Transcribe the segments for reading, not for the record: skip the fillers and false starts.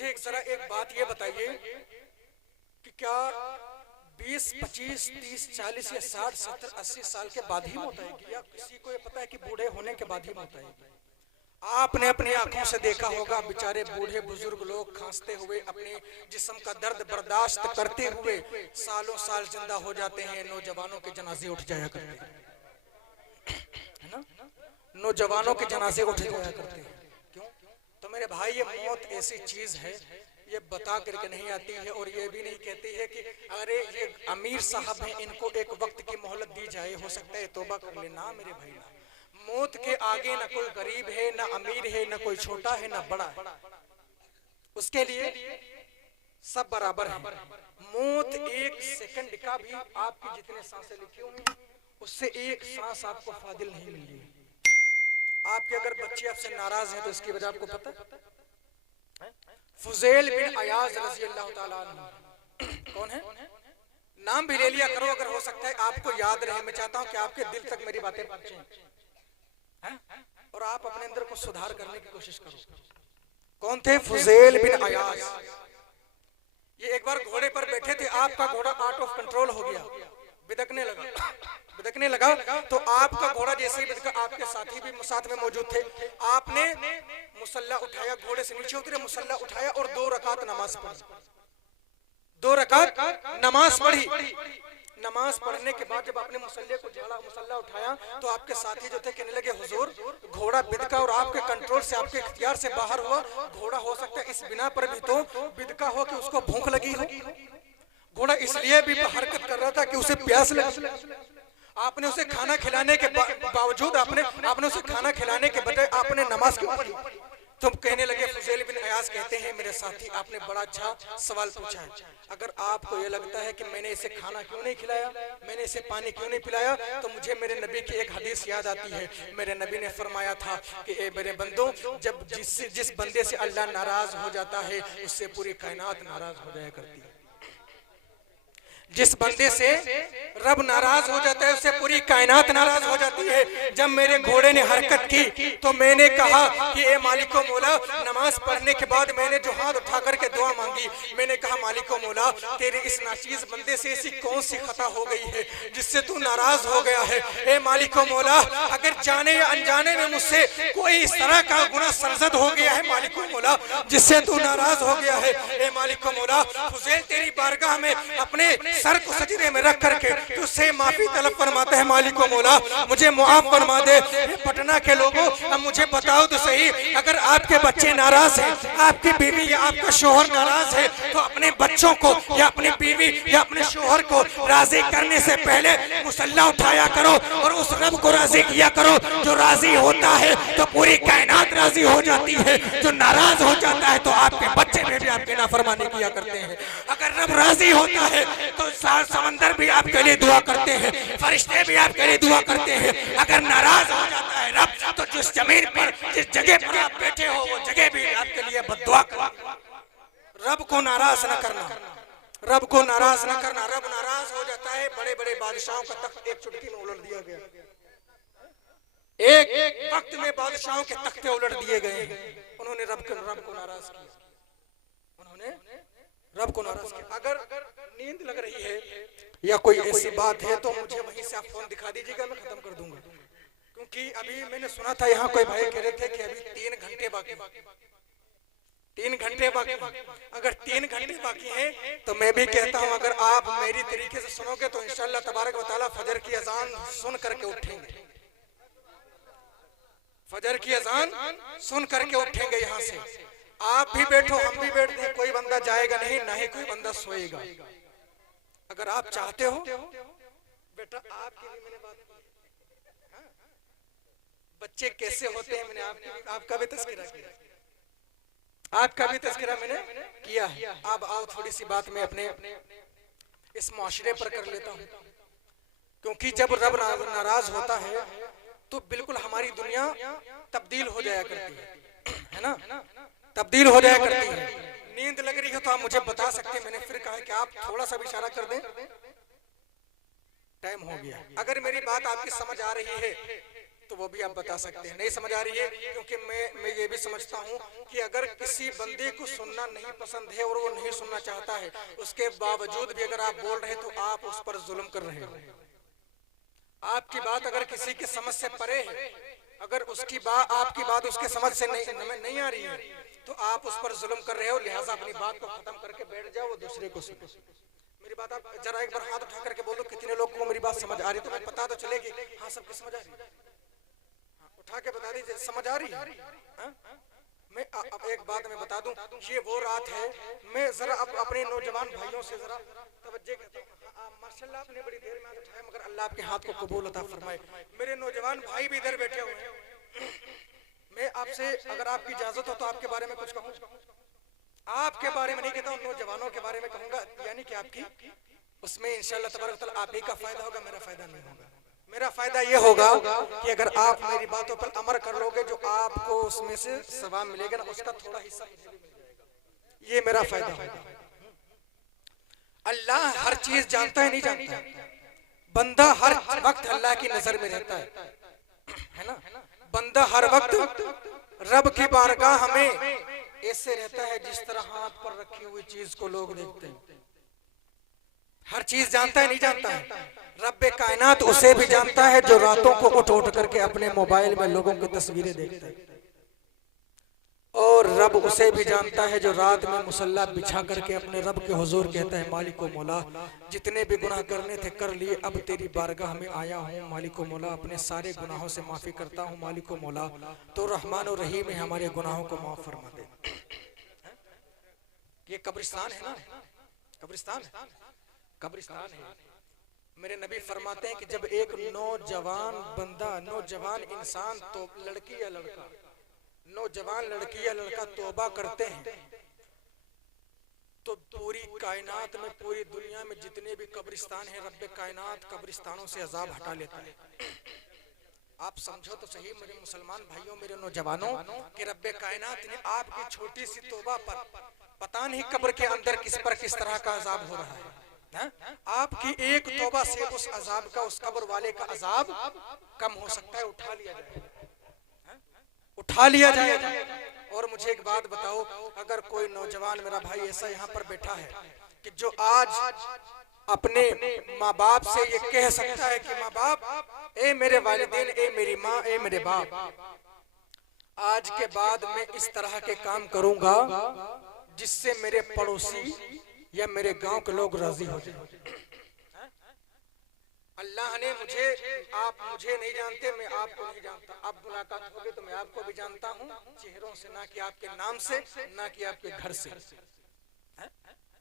मुझे एक जरा एक बात ये बताइए कि क्या 20, 25, 30, 40 या 60, 70, 80 साल के बाद ही मौत आएगी, या किसी को ये पता है कि बूढ़े होने के बाद ही मौत आएगी? आपने अपनी आंखों से देखा होगा बेचारे बूढ़े बुजुर्ग लोग खांसते हुए अपने जिस्म का दर्द बर्दाश्त करते हुए सालों साल जिंदा हो जाते हैं। नौजवानों के जनाजे उठ जाया करते हैं, है ना? नौजवानों के जनाजे उठ जाया करते हैं। क्यों? तो मेरे भाई, ये मौत ऐसी चीज है, ये बता करके नहीं आती है, और ये भी नहीं कहती है कि अरे ये अमीर साहब हैं, इनको एक वक्त की मोहलत दी जाए, हो सकता है तौबा कर लेना। मेरे भाई ना, मौत के आगे ना कोई गरीब है, ना अमीर है, ना कोई छोटा है, ना बड़ा है, उसके लिए सब बराबर है। मौत एक सेकंड का भी आपकी जितने सांसें लिखी हुई उससे एक सांस आपको फादिल नहीं मिल रही। आपके अगर बच्चे आपसे नाराज हैं तो इसकी वजह आपको पता है? फुजैल बिन अयाज रज़ी अल्लाह ताला अन्हु कौन है? नाम भी ले लिया करो, अगर हो सकता है आपको याद रहे। मैं चाहता हूं कि आपके दिल तक मेरी बातें पहुंचे और आप अपने अंदर को सुधार करने की कोशिश करो। कौन थे? फुजैल बिन अयाज। ये एक बार घोड़े पर बैठे थे, आपका घोड़ा आउट ऑफ कंट्रोल हो गया, बिदकने लगा तो आपका घोड़ा जैसे ही बिदका, आपके साथी भी साथ में मौजूद थे, आपने मुसल्ला उठाया, घोड़े से नीचे उतरे, मुसल्ला उठाया और 2 रकात नमाज पढ़ी। 2 रकात नमाज पढ़ी। नमाज पढ़ने के बाद जब आपने मुसल्ले को झाड़ा, मुसल्ला उठाया, तो आपके साथी जो थे कहने लगे हुजूर, घोड़ा बिदका और आपके कंट्रोल से, आपके इख्तियार से बाहर हुआ। घोड़ा हो सकता है इस बिना पर भी तो बिदका हो कि उसको भूख लगी हो। घोड़ा इसलिए भी हरकत कर रहा था कि उसे प्यास लगी। आपने उसे खाना खिलाने के बावजूद, आपने उसे खाना खिलाने के बजाय आपने नमाज क्यों पढ़ी? तुम कहने लगे, फुजैल बिन अयाज कहते हैं, मेरे साथी आपने बड़ा अच्छा सवाल पूछा है। अगर आपको ये लगता है कि मैंने इसे खाना क्यों नहीं खिलाया, मैंने इसे पानी क्यों नहीं पिलाया, तो मुझे मेरे नबी की एक हदीस याद आती है। मेरे नबी ने फरमाया था कि ए मेरे बंदो, जब जिस बंदे से अल्लाह नाराज हो जाता है उससे पूरी कायनात नाराज हो जाया करती है। जिस बंदे से रब नाराज हो जाता है उससे पूरी कायनात नाराज हो जाती है। जब मेरे घोड़े ने हरकत की तो मैंने कहा कि ए मालिको मौला, नमाज पढ़ने के बाद मैंने जो हाथ उठा करके दुआ मांगी, मैंने कहा मालिको मौला, तेरे इस नाचीज बंदे से ऐसी कौन सी खता हो गई है जिससे तू नाराज हो गया है। ए मालिको मौला, अगर जाने या अनजाने में मुझसे कोई इस तरह का गुनाह सरजद हो गया है मालिको मौला, जिससे तू नाराज हो गया है, ए मालिको मौला, फुजैल तेरी बारगाह में अपने सर को सजदे में रख करके तुझसे माफी तलब फरमाता है, मालिको मौला मुझे मुआफ फरमा दे। पटना के लोगों, अब मुझे बताओ तो सही, अगर आपके बच्चे नाराज हैं, आपकी बीवी या आपका शोहर नाराज है, तो अपने बच्चों को या अपनी बीवी या अपने शोहर को राजी करने से पहले मुसल्ला उठाया करो और उस रब को राजी किया करो। जो राजी होता है तो पूरी कायनात राजी हो जाती है, जो नाराज हो जाता है तो आपके बच्चे में भी आपकी नाफरमानी किया करते हैं। अगर रब राजी होता है तो समंदर भी आपके लिए दुआ करते हैं, फरिश्ते भी आपके लिए दुआ करते हैं। अगर नाराज हो जाता है रब, तो जिस जमीन पर, जिस जगह पर आप बैठे हो, वो जगह भी आपके लिए बद्दुआ करती। रब को नाराज न करना, रब को नाराज न करना। रब नाराज हो जाता है, बड़े बड़े बादशाहों का तख्त एक चुटकी में उलट दिया गया। एक वक्त में बादशाहों के तख्ते उलट दिए गए हैं। उन्होंने रब को नाराज किया, उन्होंने रब को नाराज किया। अगर नींद लग रही है या कोई ऐसी बात है तो मुझे वहीं से आप फोन दिखा दीजिएगा, मैं खत्म कर दूंगा। क्योंकि अभी मैंने सुना था यहाँ कोई भाई कह रहे थे कि अभी 3 घंटे बाकी, 3 घंटे बाकी। अगर 3 घंटे बाकी हैं तो मैं भी कहता हूँ, अगर आप मेरी तरीके से सुनोगे तो इंशाअल्लाह तबारक व तआला फजर की अजान सुन करके उठेंगे, फजर की अजान सुन करके उठेंगे। यहाँ से आप भी बैठो, हम भी बैठते हैं, कोई बंदा जाएगा नहीं, ना ही कोई बंदा सोएगा। अगर आप चाहते हो बेटा, आपकी भी मैंने बात की, बच्चे कैसे होते हैं मैंने आपका भी तज़किरा किया, आपका भी तज़किरा मैंने किया है। अब आओ थोड़ी सी बात मैं अपने इस मुआशरे पर कर लेता हूँ। क्योंकि जब रब नाराज होता है तो बिल्कुल हमारी दुनिया तब्दील हो जाया करती है ना, तब्दील हो जाया करती है। नींद लग रही है तो आप मुझे बता सकते हैं, मैंने फिर कहा कि आप थोड़ा सा भी इशारा कर दें, टाइम हो गया। अगर मेरी बात आपकी समझ आ रही है तो वो भी आप बता सकते हैं। नहीं समझ आ रही है? क्योंकि मैं ये भी समझता हूँ कि अगर किसी बंदे को सुनना नहीं पसंद है और वो नहीं सुनना चाहता है, उसके बावजूद भी अगर आप बोल रहे हैं तो आप उस पर जुल्म कर रहे हो। आपकी बात अगर किसी की समझ से परे है, अगर आपकी बात उसके समझ से नहीं आ रही है, तो आप उस पर जुल्म कर रहे हो। लिहाजा अपनी बात को खत्म करके बैठ जाओ, वो दूसरे को सुनो। मेरी बात आप जरा एक बार हाथ उठा करके बोलो, कितने लोगों को मेरी बात समझ आ रही? तो मैं पता तो चलेगी। हाँ, सबको समझ आ रही है? उठा के बता दीजिए, समझ आ रही है? मैं अब एक बात मैं बता दूं, ये वो रात है, मैं जरा अपने नौजवान भाइयों से जरा तवज्जो करता हूं। माशाल्लाह आपने बड़ी देर में हाथ उठाया, मगर अल्लाह आपके हाथ को कबूल अता फरमाए। मेरे नौजवान भाई भी इधर बैठे हुए हैं। मैं आपसे, अगर आपकी इजाजत हो तो आपके बारे में कुछ कहूं। आपके बारे में नहीं कहता हूं, नौजवानों के बारे में कहूंगा, यानी कि आपकी उसमें इंशाअल्लाह तबारक व तआला आप ही का फायदा होगा, मेरा फायदा नहीं होगा। मेरा फायदा ये होगा कि अगर आप मेरी बातों पर अमल कर लोगे, जो आपको उसमें से सवाब मिलेगा ना, उसका थोड़ा हिस्सा मुझे भी मिल जाएगा। ये मेरा फायदा होगा। अल्लाह हर चीज जानता है, नहीं जानता? बंदा हर वक्त अल्लाह की नजर में रहता है ना? बंदा हर वक्त रब की बारगाह हमें ऐसे रहता है जिस तरह हाथ पर रखी हुई चीज को लोग देखते हैं। हर चीज जानता है, नहीं जानता है? रब्बे कायनात उसे भी जानता है जो रातों को उठ करके अपने मोबाइल में लोगों की तस्वीरें देखता है, और रब उसे भी जानता है जो रात में मुसल्ला बिछा करके अपने रब के हुजूर कहता है, मालिको मौला, जितने भी गुनाह करने थे कर लिए, अब तेरी बारगाह में आया हूँ। मालिको मौला, अपने सारे गुनाहों से माफी करता हूँ। मालिको मौला, तो रहमान और रहीम है, हमारे गुनाहों को माफ फरमा दे। ये कब्रिस्तान है ना? कब्रिस्तान है। मेरे नबी फरमाते हैं कि जब एक नौजवान बंदा, नौजवान इंसान, तो लड़की या लड़का, नौजवान लड़की या लड़का तौबा करते हैं, तो पूरी कायनात में, पूरी दुनिया में जितने भी कब्रिस्तान हैं, रब्बे कायनात कब्रिस्तानों से अजाब हटा लेता है। आप समझो तो सही मेरे मुसलमान भाइयों, मेरे नौजवानों, कि रब्बे कायनात ने आपकी छोटी सी तौबा पर पता नहीं कब्र के अंदर किस तरह का अजाब हो रहा है। आपकी एक तौबा से उस अजाब का, उस कब्र वाले का अजाब कम हो सकता है, उठा लिया जाए। और मुझे एक बात बताओ, अगर कोई नौजवान मेरा भाई ऐसा यहाँ पर बैठा है कि जो आज अपने माँ बाप से ये कह सकता है कि माँ बाप, ए मेरे वालिदैन, ए मेरी माँ, ए मेरे बाप, आज के बाद मैं इस तरह के काम करूंगा जिससे मेरे पड़ोसी या मेरे गांव के लोग राजी हो जाए। अल्लाह ने आप मुझे नहीं जानते, मैं आपको नहीं जानता। अब मुलाकात होगी तो मैं आपको भी जानता हूँ, चेहरों से, ना कि आपके नाम से, ना कि आपके घर से,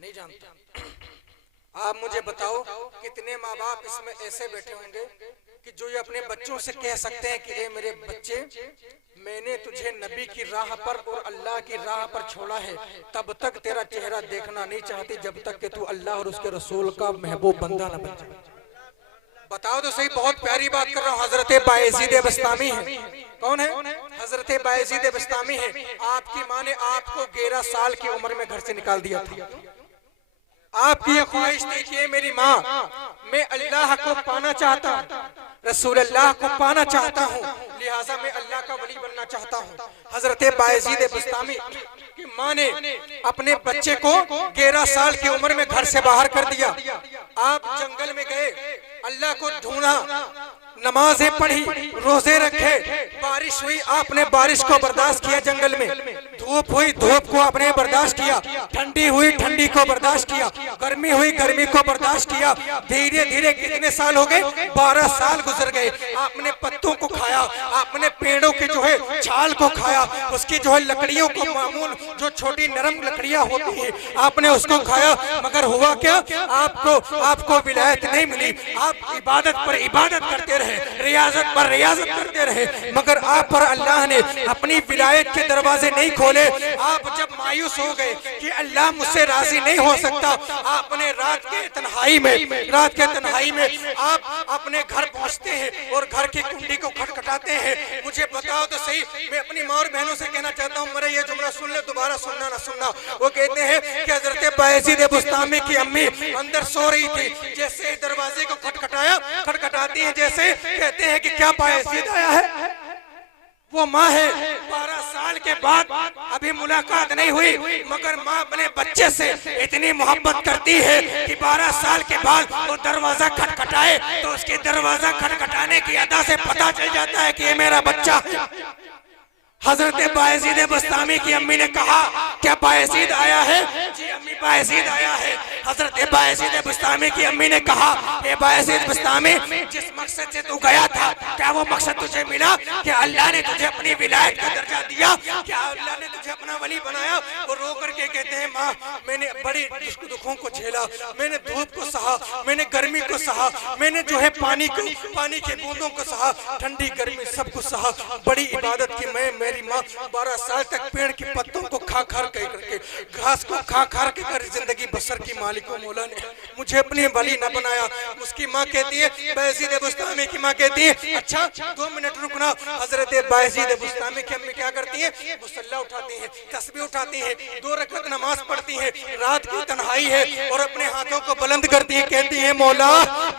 नहीं जानता। आप मुझे बताओ, कितने माँ बाप इसमें ऐसे बैठे होंगे कि जो ये अपने बच्चों से कह सकते हैं कि ए मेरे बच्चे, मैंने तुझे नबी की राह पर और अल्लाह की राह पर छोड़ा है, तब तक तेरा चेहरा देखना नहीं चाहती जब तक कि तू अल्लाह और उसके रसूल का महबूब बंदा न बन जाए। बताओ तो सही, बहुत प्यारी बात कर रहा हूँ। हजरत बायजीद बस्तामी है। कौन है? हजरत बायजीद बस्तामी है। आपकी माँ ने आपको 11 साल की उम्र में घर से निकाल दिया था। आपकी ये ख्वाहिश थी कि मेरी माँ, मैं अल्लाह को पाना चाहता हूँ, रसूल अल्लाह को पाना चाहता हूँ, लिहाजा मैं अल्लाह का वली बनना चाहता हूँ। हजरत बायजीद बस्तामी की माँ ने अपने बच्चे को 11 साल की उम्र में घर से बाहर कर दिया। आप जंगल में गए, अल्लाह को ढूंढा, नमाजें पढ़ी, रोजे रखे, बारिश हुई, आपने बारिश को बर्दाश्त किया जंगल में, धूप हुई, धूप को आपने बर्दाश्त किया, ठंडी हुई, ठंडी को बर्दाश्त किया, गर्मी हुई, गर्मी को बर्दाश्त किया। धीरे धीरे कितने साल हो गए? 12 साल गुजर गए। आपने पत्तों को खाया, आपने पेड़ों के जो है छाल को खाया, उसकी जो है लकड़ियों को, मामूल जो छोटी नरम लकड़ियां होती है, आपने उसको खाया, मगर हुआ क्या? आपको विलायत नहीं मिली। आप इबादत पर इबादत करते रहे, रियाजत पर रियाजत करते रहे, मगर आप पर अल्लाह ने अपनी विलायत के दरवाजे नहीं खोले। आप जब मायूस हो गए कि अल्लाह मुझसे राजी नहीं हो सकता, आपने रात के तन्हाई में आप अपने घर पहुंचते हैं और घर की कुंडी को खटखटाते हैं। मुझे बताओ तो सही, मैं अपनी माँ और बहनों से कहना चाहता हूँ, मेरा ये जुमला सुन ले, दोबारा सुनना ना सुनना। वो कहते हैं कि हजरत बायजीद बुस्तामी की अम्मी अंदर सो रही थी, जैसे दरवाजे को खटखटाती है, जैसे कहते हैं कि क्या बायजीद आया है? वो माँ है, 12 साल के बाद अभी मुलाकात नहीं हुई, मगर माँ अपने बच्चे से इतनी मोहब्बत करती है कि 12 साल के बाद वो दरवाजा खटखटाए तो उसके दरवाजा खटखटाने की अदा से पता चल जाता है कि ये मेरा बच्चा है। हजरत बायजीद बस्तामी की अम्मी ने कहा, क्या बायजीद आया है? जी अम्मी, बायजीद आया है। हजरत बायजीद बस्तामी की अम्मी ने कहा, ए बायजीद बस्तामी, जिस मकसद से तू गया था, क्या वो मकसद तुझे मिला? क्या अल्लाह ने तुझे अपनी विलायत का दर्जा दिया? क्या अल्लाह ने तुझे अपना वली बनाया? वो रो करके कहते हैं, माँ मैंने बड़ी दुखों को झेला, मैंने धूप को सहा, मैंने गर्मी को सहा, मैंने जो है पानी के बूंदों को सहा, ठंडी गर्मी सबको सहा, बड़ी इबादत की। मेरी माँ 12 साल तक पेड़ के पत्तों को खा करके, घास को खा के कर जिंदगी बसर की मालिको मौला ने मुझे अपनी वली न बनाया। उसकी माँ कहती है, बायजीद बुस्तामी की माँ कहती है, अच्छा 2 मिनट रुकना। हजरत बायजीद बुस्तामी की अम्मी क्या करती है? मुसल्ला उठाती है, तस्बीह उठाती है, 2 रकात नमाज पढ़ती है, रात की तन्हाई है और अपने हाथों को बुलंद करती है, कहती है, मौला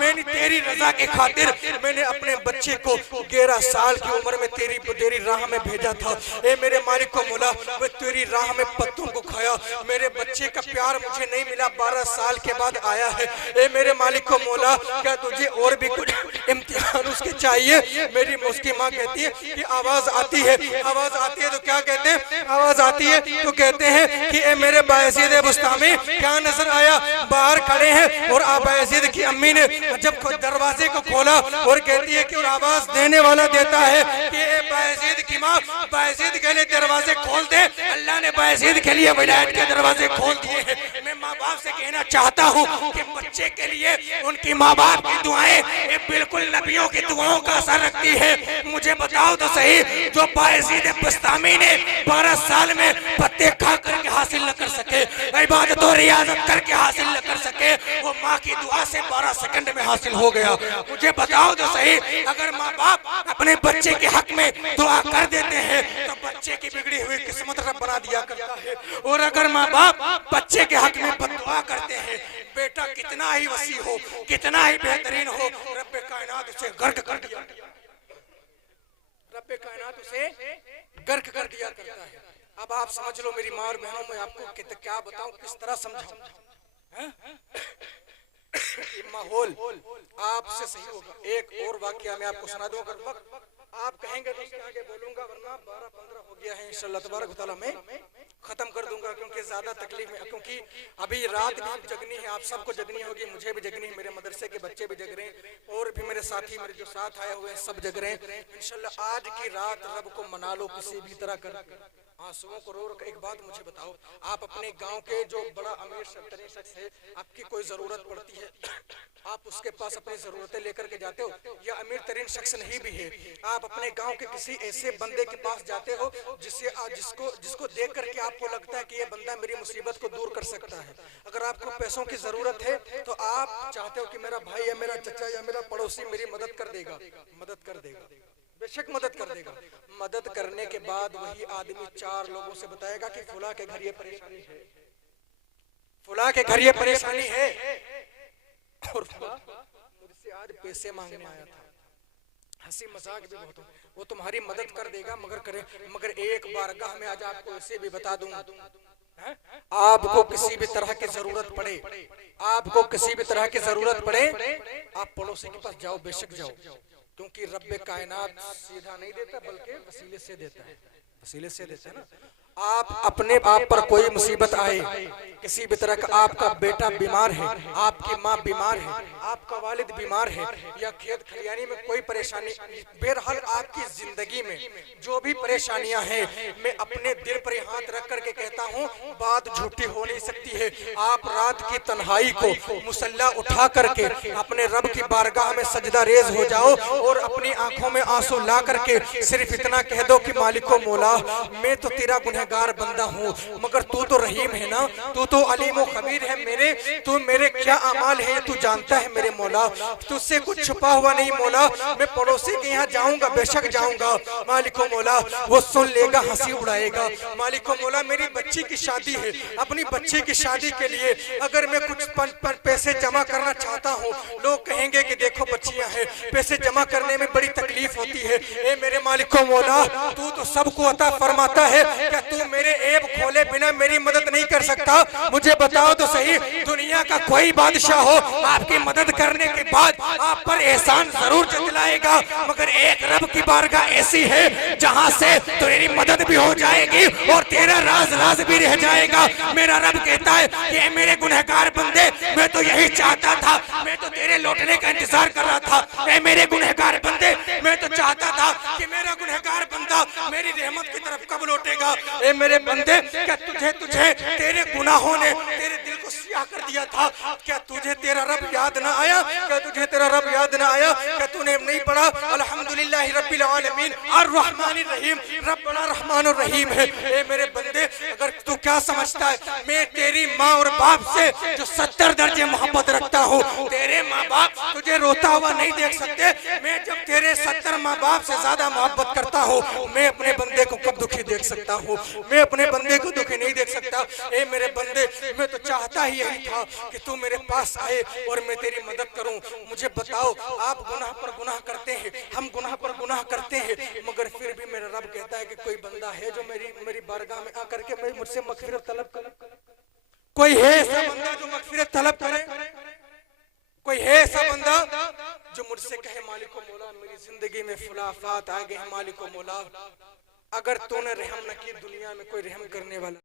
मैंने तेरी रजा के खातिर मैंने अपने बच्चे को 11 साल की उम्र में तेरी राह में भेजा था। ए मेरे मालिक को मौला, वो तेरी राह में पत्तों को खाया, मेरे बच्चे का प्यार मुझे नहीं मिला, 12 साल के बाद आया है। ए मेरे मालिक को मौला, क्या तुझे और भी कुछ इम्तिहान उसके चाहिए? मेरी उसकी माँ कहती है कि आवाज आती है तो क्या कहते हैं? आवाज आती है तो कहते हैं कि ए मेरे बायजीद बुस्तामी, क्या नजर आया? बाहर खड़े हैं और बायजीद की अम्मी ने जब दरवाजे को खोला और कहती है कि और आवाज देने वाला देता है कि ए बायजीद की माँ, बायजीद के लिए दरवाजे खोल दे। अल्लाह ने बायजीद के लिए विलायत के दरवाजे खोल दिए हैं। मैं माँ बाप से कहना चाहता हूँ कि बच्चे के लिए उनकी माँ बाप की दुआएं ये बिल्कुल नबियों की दुआओं का असर रखती है। मुझे बताओ तो सही, जो बायजीद बुस्तामी ने 12 साल में पत्ते खा करके हासिल न कर सके, इबादत और रियाजत करके हासिल न कर सके, वो माँ की दुआ से 12 सेकंड में हासिल हो गया। मुझे बताओ तो सही, अगर माँ बाप अपने बच्चे के हक में दुआ कर देते हैं तो बच्चे की बिगड़ी हुई किस्मत रब बना दिया करता है, और अगर माँ बाप बच्चे के हक में बद्दुआ करते हैं, बेटा कितना ही वसी हो, कितना ही बेहतरीन हो, रब्बे कायनात उसे गर्क कर दिया, रब्बे कायनात उसे गर्क कर दिया करता है। अब आप समझ लो मेरी माँ और बहनों, मैं आपको क्या बताऊं, किस तरह समझाऊं? माहौल आपसे सही होगा। एक और वाकया मैं आपको सुना दूं, अगर वक्त आप कहेंगे तो उसके आगे बोलूंगा, वरना 12-15 हो गया है, इंशाअल्लाह तबारक तआला मैं खत्म कर दूंगा, क्योंकि ज्यादा तकलीफ में, क्योंकि अभी रात भी जगनी है, आप सबको जगनी होगी, मुझे भी जगनी है, मेरे मदरसे के बच्चे भी जग रहे हैं, और भी मेरे साथी मेरे जो साथ आए हुए हैं सब जग रहे हैं। इंशाअल्लाह आज की रात रब को मना लो किसी भी तरह कर, आंसुओं को रो। एक बात मुझे बताओ, आप अपने गांव के जो बड़ा अमीर शख्स है, आपकी कोई जरूरत पड़ती है, आप उसके पास अपनी जरूरतें लेकर के जाते हो, या अमीर तरीन शख्स नहीं भी है, आप अपने गांव के किसी ऐसे बंदे के पास जाते हो जिसको देख करके आपको लगता है कि ये बंदा मेरी मुसीबत को दूर कर सकता है। अगर आपको पैसों की जरूरत है तो आप चाहते हो कि मेरा भाई या मेरा चचा या मेरा पड़ोसी मेरी मदद कर देगा, बेशक मदद कर देगा। मदद करने के बाद वही आदमी 4 लोगों से बताएगा कि फुला के घर ये परेशानी है, फुला के घर ये परेशानी है, और मुझसे आज पैसे मांगने आया था। हंसी मजाक भी बहुत हो, वो तुम्हारी मदद कर देगा, मगर एक बारगाह में आज आपको ऐसे भी बता दूं, आपको किसी भी तरह की जरूरत पड़े, आपको किसी भी तरह की जरूरत पड़े, आप पड़ोसी के पास जाओ, बेशक जाओ, क्योंकि रब्बे कायनात सीधा नहीं देता बल्कि वसीले से देता है, वसीले से देता है ना। आप अपने आप पर कोई मुसीबत आए, किसी भी तरह का, आपका बेटा बीमार है, आपकी माँ बीमार है, आपका वालिद बीमार है, या खेत खलियानी में कोई परेशानी, बहरहाल आपकी जिंदगी में जो भी परेशानियां हैं, मैं अपने दिल पर हाथ रख करके कहता हूँ, बात झूठी हो नहीं सकती है। आप रात की तन्हाई को मुसल्ला उठा करके अपने रब की बारगाह में सजदा रेज हो जाओ, और अपनी आंखों में आंसू ला करके सिर्फ इतना कह दो कि मालिको मौला, मैं तो तेरा गुनहगार बंदा हूँ, मगर तू तो रहीम है ना, तू तो अलीम खबीर है मेरे, तू मेरे क्या अमाल है तू जानता है मेरे मौला, तुझसे कुछ छुपा हुआ नहीं मौला। मैं पड़ोसी के यहाँ जाऊंगा, बेशक जाऊंगा मालिको मौला, वो सुन लेगा, हंसी उड़ाएगा। मालिको मौला मेरी बच्ची की शादी है, अपनी बच्ची की शादी के लिए अगर मैं कुछ पैसे जमा करना चाहता हूँ, लोग कहेंगे कि देखो बच्चियां हैं, पैसे जमा करने में बड़ी तकलीफ होती है। ए मेरे मालिको मौला, तू तो सबको अता फरमाता है, क्या तू मेरे ऐब खोले बिना मेरी मदद नहीं कर सकता? मुझे बताओ तो सही, दुनिया का कोई बादशाह हो आपकी मदद करने के बाद आप पर एहसान जरूर जतलाएगा, मगर एक रब की बारगाह ऐसी है जहां से तेरी मदद भी हो जाएगी और तेरा राज राज भी रह जाएगा। मेरा रब कहता है कि मेरे गुनहगार बंदे, मैं तो यही चाहता था, मैं तो तेरे लौटने का इंतजार कर रहा था। ए मेरे गुनहगार बंदे, मैं तो चाहता था कि मेरा गुनहगार बंदा मेरी रहमत की तरफ कब लौटेगा। ए मेरे बंदे, क्या तुझे तेरे गुनाहों ने तेरे दिल को सियाह कर दिया था? क्या तुझे तेरा रब याद ना आया? क्या तुझे तेरा रब याद ना आया? क्या तूने नहीं पढ़ा अल्हम्दुलिल्लाह रब्बिल आलमीन अर्रहमानिर रहीम, रब बड़ा रहमान और रहीम है। ए मेरे बंदे, अगर तू क्या समझता है मैं तेरी माँ और बाप से जो 70 दर्जे मोहब्बत रखता हूँ, तेरे माँ बाप तुझे रोता हुआ नहीं देख सकते। मैं जब तेरे 70 माँ बाप से ज्यादा मोहब्बत करता हूँ, मैं अपने बंदे को कब दुखी देख सकता हूँ? मैं अपने बंदे को दुखी नहीं देख सकता। ए मेरे बंदे, मैं तो चाहता ही यही था कि तू मेरे पास आए और मैं तेरी मदद करूं। मुझे बताओ, आप गुनाह पर गुनाह करते हैं, हम गुनाह पर गुनाह करते हैं, मगर फिर भी मेरा रब कहता है कि कोई बंदा है जो मेरी बारगाह में आकर के मैं मुझसे मगफिरत तलब करे। कोई है ऐसा बंदा जो मगफिरत तलब करे? कोई है ऐसा बंदा जो मुझसे कहे मालिको मौला मेरी जिंदगी में फुलाफात आ गए हैं, मालिको मौला अगर तूने रहम न की दुनिया में कोई रहम करने वाला